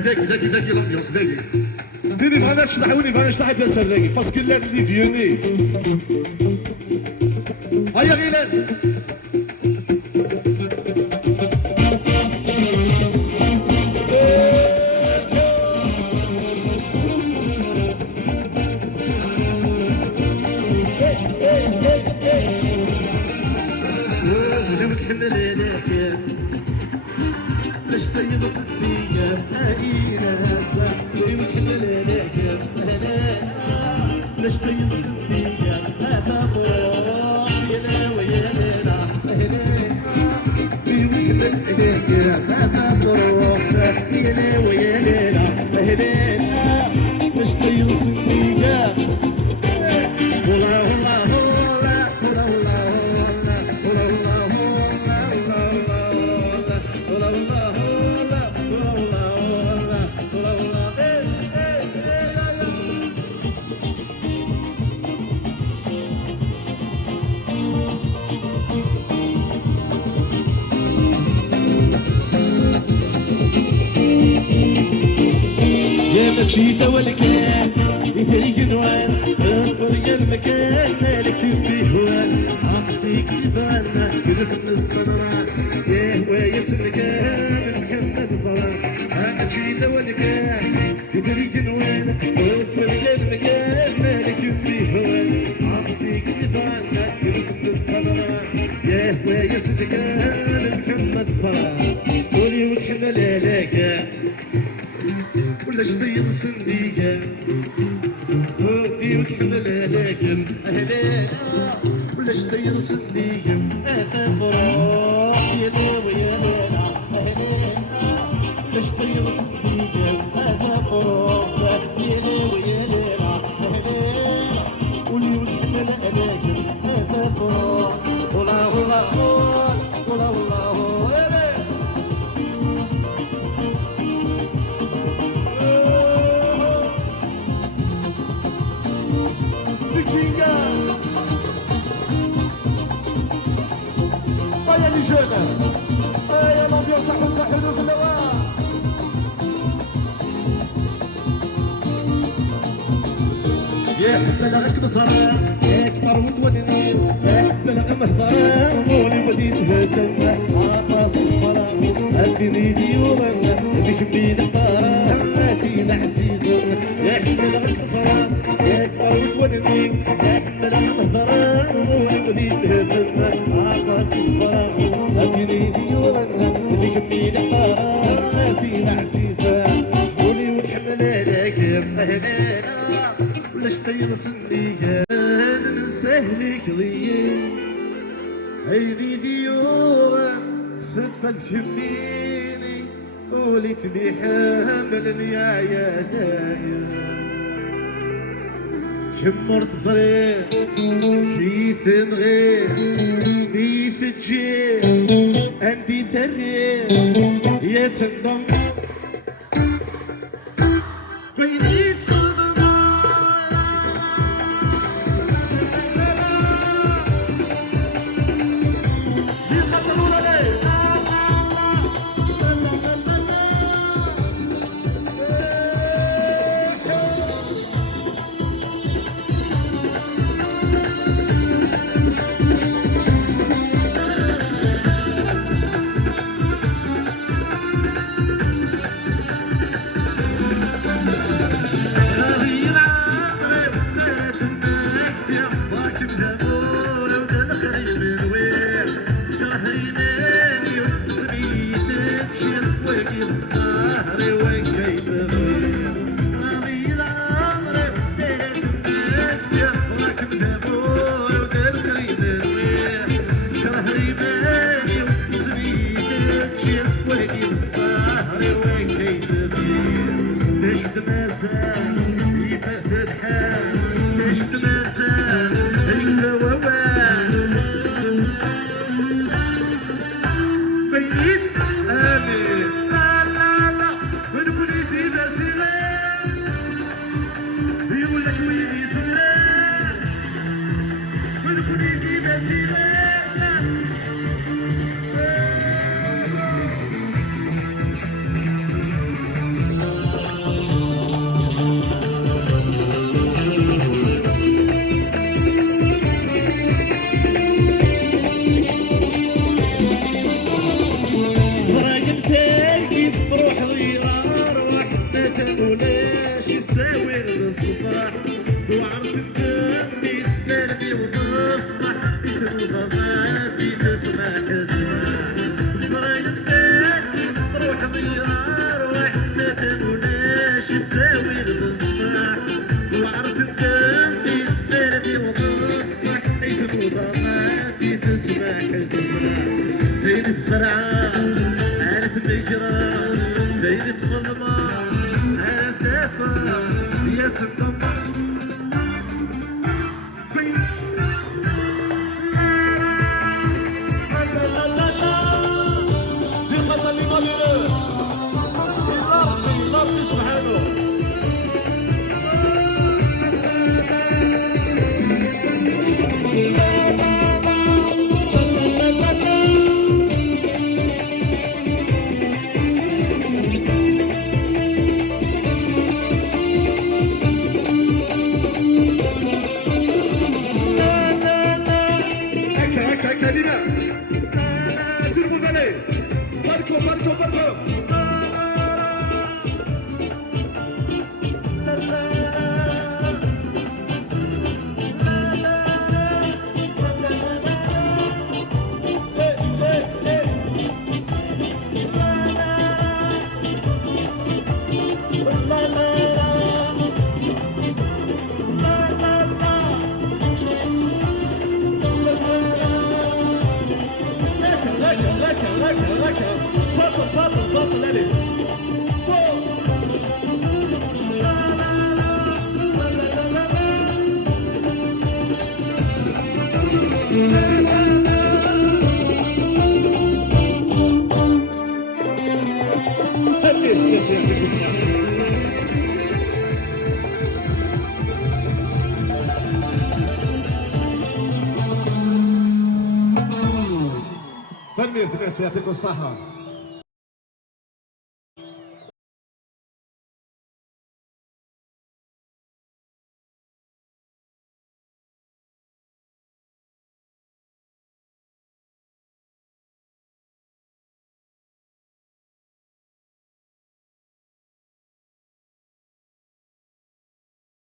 داكي لامبيونس داكي ديري بغينا نشطح ولي بغينا نشطح تاسر داكي باسكو لا اللي فيوني هيا غيلان ليش طيب صديقة هايلة ويمكن لك ليش طيب صديقة هذا فوق يلا ويلا ويمكن لك هذا فوق يلا ويلا ليش طيب صديقة مشيت والكان يفرق نوان فرق المكان مالك بهوان عمسيك لفانا كرف من الصنعان يا هواية المكان محمد صلاح مشيت والكان يفرق نوان فرق المكان مالك بهوان عمسيك لفانا كرف من الصنعان يا هواية المكان محمد صلاح قولي والحمل لك ولا شطيط صنديقة ودي وتحمل لكن أهلا ولا شطيط صنديقة أتفرح يا داوي يا لالا أهلا ولا شطيط صنديقة أتفرح يا داوي يا لالا أهلا ولي وتحمل لكن أتفرح ولا ولا ولا ولا Vaya les jeunes, vaya l'ambiance à Khouta Houdouz Lawa. يا حبنا لك بصرا يا كبر متودنا يا حبنا لك محضرا مولي وديد هدنا عطاس صفرا الفيني ديوغنا بك بين الفارا فينا عزيزة يا حبنا لك بصرا يا كبر متودنا يا حبنا لك محضرا مولي وديد هدنا عطاس صفرا الفيني ديوغنا بك بين الفارا فينا عزيزة مولي ونحمل لك مهنا ولا شطيط صنديقة من سهلك ضيق عيني ديوغا سبت كميني ولك بحاملني يا دايا شمرت صريح كيف نغير كيف تجي انتي ثريح يا تندم ما تقولش تساوي غير الصباح وعرف الدم يتدربي وتصح يترضى ما في تسمع اسمع فرق الدم تروح ضيار واحد ما تقولش تساوي غير الصباح وعرف الدم يتدربي وتصح يترضى ما في تسمع اسمع زين السرعة عارف نجرة زين الظلمة عارف دافع يا تمطمة فنمير في الناس يعطيكم الصحة.